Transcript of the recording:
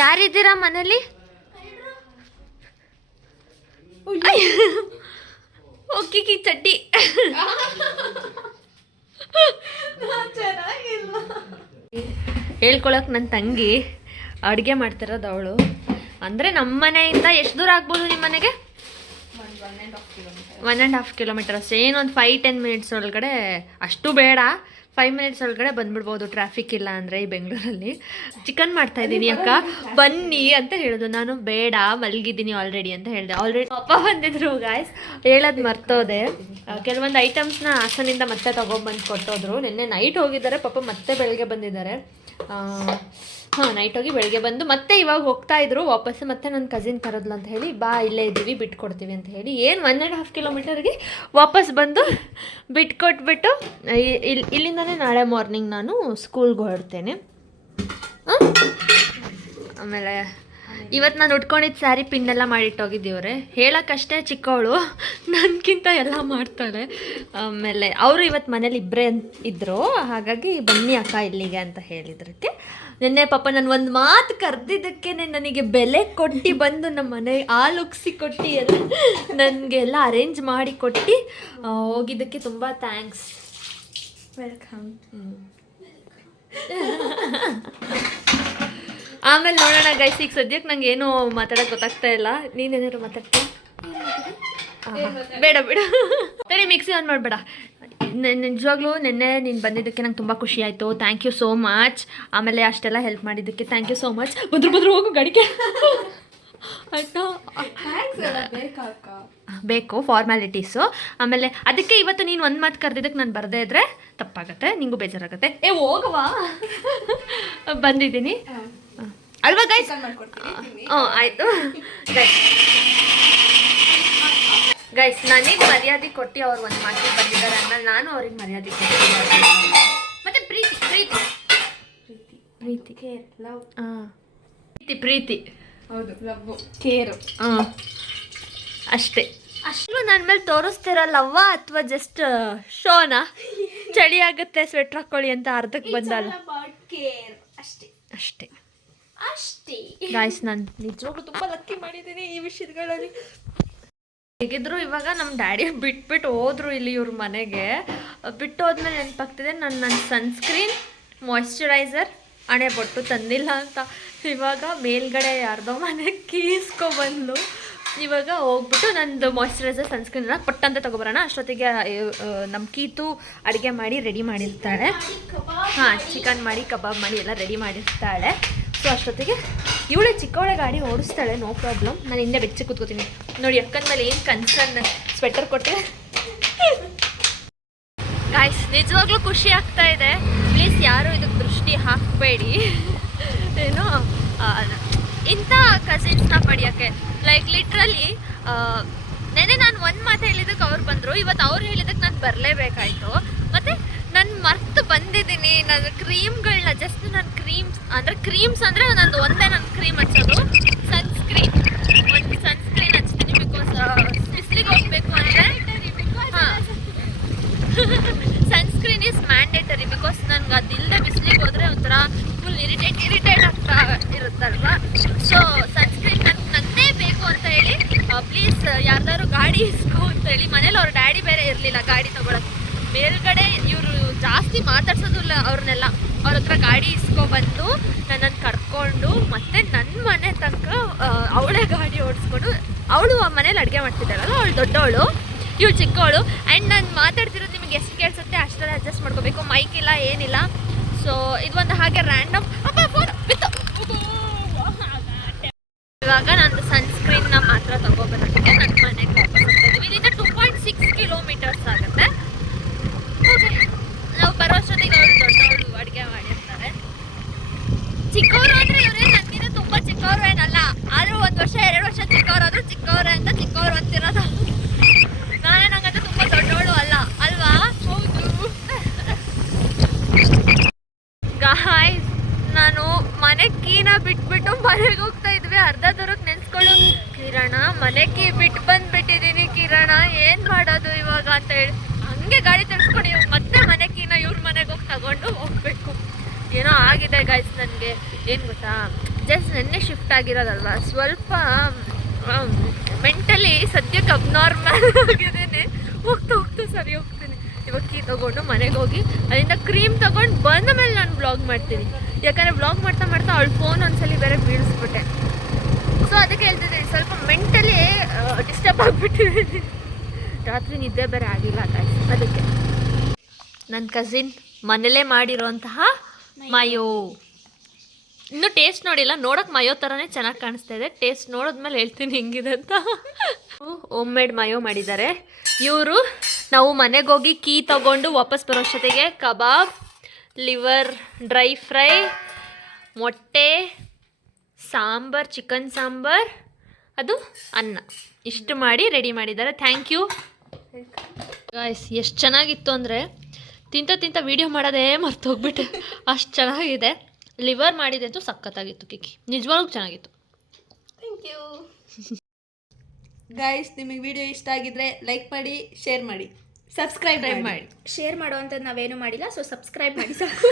ಯಾರಿದ್ದೀರಾ ಮನೇಲಿ? ಓಕೆ ಚಡ್ಡಿ ಹೇಳ್ಕೊಳಕ್ ನನ್ನ ತಂಗಿ ಅಡುಗೆ ಮಾಡ್ತಿರೋದು ಅವಳು. ಅಂದರೆ ನಮ್ಮ ಮನೆಯಿಂದ ಎಷ್ಟು ದೂರ ಆಗ್ಬೋದು ನಿಮ್ಮ ಮನೆಗೆ? 1.5 ಕಿಲೋಮೀಟರ್ ಅಷ್ಟೇ. ಏನೊಂದು 5-10 ಮಿನಿಟ್ಸ್ ಒಳಗಡೆ, ಅಷ್ಟು ಬೇಡ, 5 ಮಿನಿಟ್ಸ್ ಒಳಗಡೆ ಬಂದ್ಬಿಡ್ಬೋದು ಟ್ರಾಫಿಕ್ ಇಲ್ಲ ಅಂದರೆ ಈ ಬೆಂಗಳೂರಲ್ಲಿ. ಚಿಕನ್ ಮಾಡ್ತಾ ಇದ್ದೀನಿ ಅಕ್ಕ ಬನ್ನಿ ಅಂತ ಹೇಳಿದ್ರು. ನಾನು ಬೇಡ ಮಲಗಿದ್ದೀನಿ ಆಲ್ರೆಡಿ ಅಂತ ಹೇಳಿದೆ. ಆಲ್ರೆಡಿ ಅಪ್ಪ ಬಂದಿದ್ರು ಗಾಯ್ಸ್, ಹೇಳೋದು ಮರ್ತೋದೆ. ಕೆಲವೊಂದು ಐಟಮ್ಸ್ನ ಹಾಸನಿಂದ ಮತ್ತೆ ತೊಗೊಬಂದು ಕೊಟ್ಟೋದ್ರು. ನಿನ್ನೆ ನೈಟ್ ಹೋಗಿದ್ದಾರೆ ಪಾಪ, ಮತ್ತೆ ಬೆಳಗ್ಗೆ ಬಂದಿದ್ದಾರೆ. ನೈಟ್ ಹೋಗಿ ಬೆಳಗ್ಗೆ ಬಂದು ಮತ್ತೆ ಇವಾಗ ಹೋಗ್ತಾ ಇದ್ರು ವಾಪಸ್. ಮತ್ತೆ ನನ್ನ ಕಸಿನ್ ಕರೆದ್ಲು ಅಂತ ಹೇಳಿ, ಬಾ ಇಲ್ಲೇ ಇದ್ದೀವಿ ಬಿಟ್ಕೊಡ್ತೀವಿ ಅಂತ ಹೇಳಿ, ಏನು 1.5 ಕಿಲೋಮೀಟರ್ಗೆ ವಾಪಸ್ ಬಂದು ಬಿಟ್ಕೊಟ್ಬಿಟ್ಟು ಇಲ್ಲಿಂದನೇ ನಾಳೆ ಮಾರ್ನಿಂಗ್ ನಾನು ಸ್ಕೂಲ್ಗೆ ಹೊರಡ್ತೇನೆ. ಆಮೇಲೆ ಇವತ್ತು ನಾನು ಉಟ್ಕೊಂಡಿದ್ದು ಸ್ಯಾರಿ ಪಿನ್ನೆಲ್ಲ ಮಾಡಿಟ್ಟೋಗಿದ್ದೀವ್ರೆ. ಹೇಳೋಕ್ಕಷ್ಟೇ ಚಿಕ್ಕವಳು, ನನಗಿಂತ ಎಲ್ಲ ಮಾಡ್ತಾಳೆ. ಆಮೇಲೆ ಅವರು ಇವತ್ತು ಮನೇಲಿ ಇಬ್ಬರೇ ಇದ್ದರು, ಹಾಗಾಗಿ ಬನ್ನಿ ಅಕ್ಕ ಇಲ್ಲಿಗೆ ಅಂತ ಹೇಳಿದ್ರಕ್ಕೆ ನಿನ್ನೆ ಪಾಪ ನಾನು ಒಂದು ಮಾತು ಕರೆದಿದ್ದಕ್ಕೆ ನನಗೆ ಬೆಲೆ ಕೊಟ್ಟು ಬಂದು ನಮ್ಮ ಮನೆ ಹಾಲು ಉಕ್ಸಿ ಕೊಟ್ಟು ಎಲ್ಲ ನನಗೆಲ್ಲ ಅರೇಂಜ್ ಮಾಡಿ ಕೊಟ್ಟು ಹೋಗಿದ್ದಕ್ಕೆ ತುಂಬ ಥ್ಯಾಂಕ್ಸ್. ವೆಲ್ಕಮ್. ಆಮೇಲೆ ನೋಡೋಣ ಗೈಸ್. ಈಗ ಸದ್ಯಕ್ಕೆ ನಂಗೆ ಏನು ಮಾತಾಡೋಕೆ ಗೊತ್ತಾಗ್ತಾ ಇಲ್ಲ. ನೀನೇನಾದ್ರು ಮಾತಾಡ್ತೀಯ? ಬೇಡ ಬೇಡ ಸರಿ, ಮಿಕ್ಸಿ ಆನ್ ಮಾಡಬೇಡ. ನಿಜವಾಗ್ಲೂ ನಿನ್ನೆ ನೀನು ಬಂದಿದ್ದಕ್ಕೆ ನಂಗೆ ತುಂಬ ಖುಷಿ ಆಯಿತು. Thank you so much. ಆಮೇಲೆ ಅಷ್ಟೆಲ್ಲ ಹೆಲ್ಪ್ ಮಾಡಿದ್ದಕ್ಕೆ ಥ್ಯಾಂಕ್ ಯು ಸೋ ಮಚ್. ಬಂದ್ರು ಹೋಗು ಗಾಡಿಗೆ ಆಯಿತಾ? ಬೇಕು ಫಾರ್ಮ್ಯಾಲಿಟೀಸು. ಆಮೇಲೆ ಅದಕ್ಕೆ ಇವತ್ತು ನೀನು ಒಂದು ಮಾತು ಕರೆದಿದ್ದಕ್ಕೆ ನಾನು ಬರದೇ ಇದ್ದರೆ ತಪ್ಪಾಗತ್ತೆ, ನಿಂಗೂ ಬೇಜಾರಾಗುತ್ತೆ. ಹೋಗವಾ ಬಂದಿದ್ದೀನಿ ಅಲ್ವಾ ಗೈಸ್? ಆಯಿತು ಗೈಸ್, ನನಗೆ ಮರ್ಯಾದೆ ಕೊಟ್ಟು ಅವ್ರು ಒಂದು ಮಾತಿಗೆ ಬಂದಿದ್ದಾರೆ. ಆಮೇಲೆ ನಾನು ಅವ್ರಿಗೆ ಮರ್ಯಾದೆ ಕೊಟ್ಟಿದ್ದೀನಿ. ಮತ್ತೆ ಪ್ರೀತಿ ಪ್ರೀತಿ ಪ್ರೀತಿ ಪ್ರೀತಿ ಪ್ರೀತಿ ಹೌದು, ಲವ್ ಕೇರು ಅಷ್ಟೇ. ಅಷ್ಟು ನನ್ನ ಮೇಲೆ ತೋರಿಸ್ತಿರೋ ಲವ್ವಾ ಅಥವಾ ಜಸ್ಟ್ ಶೋನಾ? ಚಳಿ ಆಗುತ್ತೆ ಸ್ವೆಟ್ರ್ ಹಾಕ್ಕೊಳ್ಳಿ ಅಂತ ಅರ್ಧಕ್ಕೆ ಬಂದಲ್ಲ ಅಷ್ಟೇ ಅಷ್ಟೇ ಅಷ್ಟೇ ಗಾಯ್ಸ್. ನಾನು ನಿಜವಾಗ್ಲೂ ತುಂಬ ಲಕ್ಕಿ ಮಾಡಿದ್ದೀನಿ ಈ ವಿಷಯಗಳಲ್ಲಿ. ಹೇಗಿದ್ರು ಇವಾಗ ನಮ್ಮ ಡ್ಯಾಡಿ ಬಿಟ್ಬಿಟ್ಟು ಹೋದ್ರು ಇಲ್ಲಿ ಇವ್ರ ಮನೆಗೆ. ಬಿಟ್ಟು ಹೋದ್ಮೇಲೆ ನೆನಪಾಗ್ತಿದೆ, ನನ್ನ ಸನ್ಸ್ಕ್ರೀನ್, ಮಾಯ್ಶ್ಚರೈಸರ್, ಹಣೆ ಬೊಟ್ಟು ತಂದಿಲ್ಲ ಅಂತ. ಇವಾಗ ಮೇಲ್ಗಡೆ ಯಾರ್ದೋ ಮನೆಗೆ ಕೀಸ್ಕೊಬಂದು ಇವಾಗ ಹೋಗ್ಬಿಟ್ಟು ನಂದು ಮಾಯ್ಶ್ಚರೈಸರ್ ಸನ್ಸ್ಕ್ರೀನ್ ಪಟ್ಟಂತ ತೊಗೊಬರೋಣ. ಅಷ್ಟೊತ್ತಿಗೆ ನಮ್ಮ ಕೀತು ಅಡುಗೆ ಮಾಡಿ ರೆಡಿ ಮಾಡಿರ್ತಾಳೆ. ಚಿಕನ್ ಮಾಡಿ ಕಬಾಬ್ ಮಾಡಿ ಎಲ್ಲ ರೆಡಿ ಮಾಡಿರ್ತಾಳೆ. ಸೊ ಅಷ್ಟೊತ್ತಿಗೆ ಇವಳೆ ಚಿಕ್ಕವಳೆ ಗಾಡಿ ಓಡಿಸ್ತಾಳೆ, ನೋ ಪ್ರಾಬ್ಲಮ್. ನಾನು ಹಿಂದೆ ಬೆಚ್ಚ ಕೂತ್ಕೋತೀನಿ ನೋಡಿ. ಅಕ್ಕನ ಮೇಲೆ ಏನು ಕನ್ಸರ್ನ್ ಸ್ವೆಟರ್ ಕೊಟ್ಟೆ ಗಾಯ್ಸ್. ನಿಜವಾಗ್ಲೂ ಖುಷಿ ಆಗ್ತಾ ಇದೆ. ಪ್ಲೀಸ್ ಯಾರು ಇದಕ್ಕೆ ದೃಷ್ಟಿ ಹಾಕಬೇಡಿ. ಏನು ಇಂಥ ಕಸಿನ್ಸ್ನ ಪಡೆಯೋಕ್ಕೆ ಲೈಕ್ ಲಿಟ್ರಲಿ ನೆನೆ ನಾನು ಒಂದು ಮಾತು ಹೇಳಿದ್ದಕ್ಕೆ ಅವ್ರು ಬಂದರು, ಇವತ್ತು ಅವ್ರು ಹೇಳಿದ್ದಕ್ಕೆ ನಾನು ಬರಲೇಬೇಕಾಯ್ತು. ಮತ್ತು ನಾನು ಮರ್ತು ಬಂದಿದ್ದೀನಿ ನನ್ನ ಕ್ರೀಮ್ಗಳನ್ನ. ಜಸ್ಟ್ ನಾನು ಕ್ರೀಮ್ಸ್ ಅಂದರೆ ನಂದು ಒಂದೇ ನನ್ನ ಕ್ರೀಮ್ ಹಚ್ಚೋದು ಸನ್ಸ್ಕ್ರೀನ್. ಒಂದು ಸನ್ಸ್ಕ್ರೀನ್ ಹಚ್ತೀನಿ ಬಿಕಾಸ್ ಬಿಸಿಲಿಗೆ ಹೋಗಬೇಕು ಅಂದರೆ ಸನ್ಸ್ಕ್ರೀನ್ ಈಸ್ ಮ್ಯಾಂಡೇಟರಿ. ಬಿಕಾಸ್ ನನಗೆ ಅದಿಲ್ಲದೆ ಬಿಸಿಲಿಗೆ ಹೋದರೆ ಒಂಥರ ಫುಲ್ ಇರಿಟೇಟ್ ಆಗ್ತಾ ಇರುತ್ತಲ್ವ. ಸೊ ಸನ್ಸ್ಕ್ರೀನ್ ನನ್ನೇ ಬೇಕು ಅಂತ ಹೇಳಿ ಪ್ಲೀಸ್ ಯಾರ್ದಾದ್ರು ಗಾಡಿ ಇಸ್ಕೋ ಅಂತ ಹೇಳಿ. ಮನೇಲಿ ಅವ್ರ ಡ್ಯಾಡಿ ಬೇರೆ ಇರಲಿಲ್ಲ ಗಾಡಿ ತೊಗೊಳಕ್ಕೆ. ಮೇಲ್ಗಡೆ ಇವರು ಜಾಸ್ತಿ ಮಾತಾಡ್ಸೋದಿಲ್ಲ ಅವ್ರನ್ನೆಲ್ಲ. ಅವ್ರ ಹತ್ರ ಗಾಡಿ ಇಸ್ಕೊಬಂದು ನನ್ನನ್ನು ಕರ್ಕೊಂಡು ಮತ್ತೆ ನನ್ನ ಮನೆ ತನಕ ಅವಳೇ ಗಾಡಿ ಓಡಿಸ್ಕೊಂಡು, ಅವಳು ಆ ಮನೇಲಿ ಅಡುಗೆ ಮಾಡ್ತಿದ್ದಾಳಲ್ಲ, ಅವಳು ದೊಡ್ಡವಳು, ಇವಳು ಚಿಕ್ಕವಳು. ಆ್ಯಂಡ್ ನಾನು ಮಾತಾಡ್ತಿರೋದು ನಿಮಗೆ ಎಷ್ಟು ಕೇಳಿಸುತ್ತೆ ಅಷ್ಟೆಲ್ಲ ಅಡ್ಜಸ್ಟ್ ಮಾಡ್ಕೋಬೇಕು. ಮೈಕ್ ಇಲ್ಲ ಏನಿಲ್ಲ. ಸೊ ಇದೊಂದು ಹಾಗೆ ರ್ಯಾಂಡಮ್. ಫೋನ್ ಬಿತ್ತು. ಇವಾಗ ನಂದು ಸನ್ಸ್ಕ್ರೀನ್ನ ಮಾತ್ರ ತಗೋಬರೋದಕ್ಕೆ ನನ್ನ ಮನೆಗೆ ವಾಪಸ್ ಹೋಗ್ತಾ ಇದ್ದೀವಿ. ಇಲ್ಲಿಂದ 2.6 ಕಿಲೋಮೀಟರ್ಸ್ ಆಗುತ್ತೆ. ಓಕೆ, ನಾವು ಬರೋ ಅಷ್ಟೊತ್ತಿಗೆ ಅವಳು ದೊಡ್ಡವಳು ಅಡುಗೆ ಮಾಡಿರ್ತಾರೆ. ಚಿಕ್ಕವರು ಅಂದರೆ ಇವರೇ ನನಗಿಂತ ತುಂಬ ಚಿಕ್ಕವರು ಏನಲ್ಲ, ಆದರೂ 1 ವರ್ಷ 2 ವರ್ಷ ಚಿಕ್ಕವರಾದರೂ ಚಿಕ್ಕವರೇ ಅಂತ ಚಿಕ್ಕವರು ಅಂತಿರೋದು. ನಾನೇ ನಂಗಂತ ತುಂಬ ದೊಡ್ಡವಳು ಅಲ್ಲ ಅಲ್ವಾ? ಹೌದು ಗಾಯ್ಸ್. ನಾನು ಮನೆ ಕೀನ ಬಿಟ್ಬಿಟ್ಟು ಮನೆಗೆ ಹೋಗ್ತಾ ಇದ್ವಿ. ಅರ್ಧ ದೂರಕ್ಕೆ ನೆನ್ಸ್ಕೊಳ್ಳು, ಕಿರಣ ಮನೆ ಕೀ ಬಿಟ್ಟು ಬಂದುಬಿಟ್ಟಿದ್ದೀನಿ ಕಿರಣ, ಏನು ಮಾಡೋದು ಇವಾಗ ಅಂತ ಹೇಳಿ ಹಂಗೆ ಗಾಡಿ ತಿರ್ಸ್ಕೊಂಡು ಮತ್ತೆ ಮನೆ ಕೀನ ಇವ್ರ ಮನೆಗೆ ಹೋಗಿ ತಗೊಂಡು ಹೋಗಬೇಕು. ಏನೋ ಆಗಿದೆ ಗೈಸ್ ನನಗೆ. ಏನು ಗೊತ್ತಾ, ಜಸ್ಟ್ ನೆನ್ನೆ ಶಿಫ್ಟ್ ಆಗಿರೋದಲ್ವಾ, ಸ್ವಲ್ಪ ಮೆಂಟಲಿ ಸದ್ಯಕ್ಕೆ ಅಬ್ನಾರ್ಮಲ್ ಆಗಿದ್ದೇನೆ. ಹೋಗ್ತಾ ಹೋಗ್ತಾ ಸರಿ ಹೋಗ್ತೀನಿ. ಇವಾಗ ಕೀ ತೊಗೊಂಡು ಮನೆಗೆ ಹೋಗಿ ಅಲ್ಲಿಂದ ಕ್ರೀಮ್ ತೊಗೊಂಡು ಬಂದ ಮೇಲೆ ನಾನು ವ್ಲಾಗ್ ಮಾಡ್ತೀನಿ. ಯಾಕಂದರೆ ವ್ಲಾಗ್ ಮಾಡ್ತಾ ಮಾಡ್ತಾ ಅವಳು ಫೋನ್ ಒಂದ್ಸಲಿ ಬೇರೆ ಬೀಳಿಸ್ಬಿಟ್ಟೆ. ಸೊ ಅದಕ್ಕೆ ಹೇಳ್ತಿದ್ದೀನಿ, ಸ್ವಲ್ಪ ಮೆಂಟಲಿ ಡಿಸ್ಟರ್ಬ್ ಆಗಿಬಿಟ್ಟಿದ್ದೀನಿ. ರಾತ್ರಿ ನಿದ್ದೆ ಬೇರೆ ಆಗಿಲ್ಲ ಅದಕ್ಕೆ. ನನ್ನ ಕಸಿನ್ ಮನೇಲೇ ಮಾಡಿರೋಂತಹ ಮಯೋ. ಇನ್ನೂ ಟೇಸ್ಟ್ ನೋಡಿಲ್ಲ, ನೋಡೋಕೆ ಮಯೋ ಥರನೇ ಚೆನ್ನಾಗಿ ಕಾಣಿಸ್ತಾ ಇದೆ. ಟೇಸ್ಟ್ ನೋಡಿದ್ಮೇಲೆ ಹೇಳ್ತೀನಿ ಹೆಂಗಿದೆ ಅಂತ. ಹೋಮ್ ಮೇಡ್ ಮಯೋ ಮಾಡಿದ್ದಾರೆ ಇವರು. ನಾವು ಮನೆಗೆ ಹೋಗಿ ಕೀ ತೊಗೊಂಡು ವಾಪಸ್ ಬರೋಷ್ಟೊತ್ತಿಗೆ ಕಬಾಬ್, ಲಿವರ್ ಡ್ರೈ ಫ್ರೈ, ಮೊಟ್ಟೆ, ಸಾಂಬಾರ್, ಚಿಕನ್ ಸಾಂಬಾರ್, ಅದು ಅನ್ನ, ಇಷ್ಟು ಮಾಡಿ ರೆಡಿ ಮಾಡಿದ್ದಾರೆ. Thank you guys. ಎಷ್ಟು ಚೆನ್ನಾಗಿತ್ತು ಅಂದರೆ ತಿಂತ ವೀಡಿಯೋ ಮಾಡೋದೇ ಮರ್ತೋಗ್ಬಿಟ್ಟೆ, ಅಷ್ಟು ಚೆನ್ನಾಗಿದೆ. ಲಿವರ್ ಮಾಡಿದೆ ಅಂತೂ ಸಖತ್ತಾಗಿತ್ತು ಕಿಕ್ಕಿ, ನಿಜವಾಗ್ಲೂ ಚೆನ್ನಾಗಿತ್ತು. Thank you guys. ನಿಮಗೆ ವಿಡಿಯೋ ಇಷ್ಟ ಆಗಿದ್ರೆ ಲೈಕ್ ಮಾಡಿ, ಶೇರ್ ಮಾಡಿ, ಸಬ್ಸ್ಕ್ರೈಬ್ ಮಾಡಿ. ಶೇರ್ ಮಾಡುವಂಥದ್ದು ನಾವೇನು ಮಾಡಿಲ್ಲ, ಸೊ ಸಬ್ಸ್ಕ್ರೈಬ್ ಮಾಡಿ ಸಾಕು.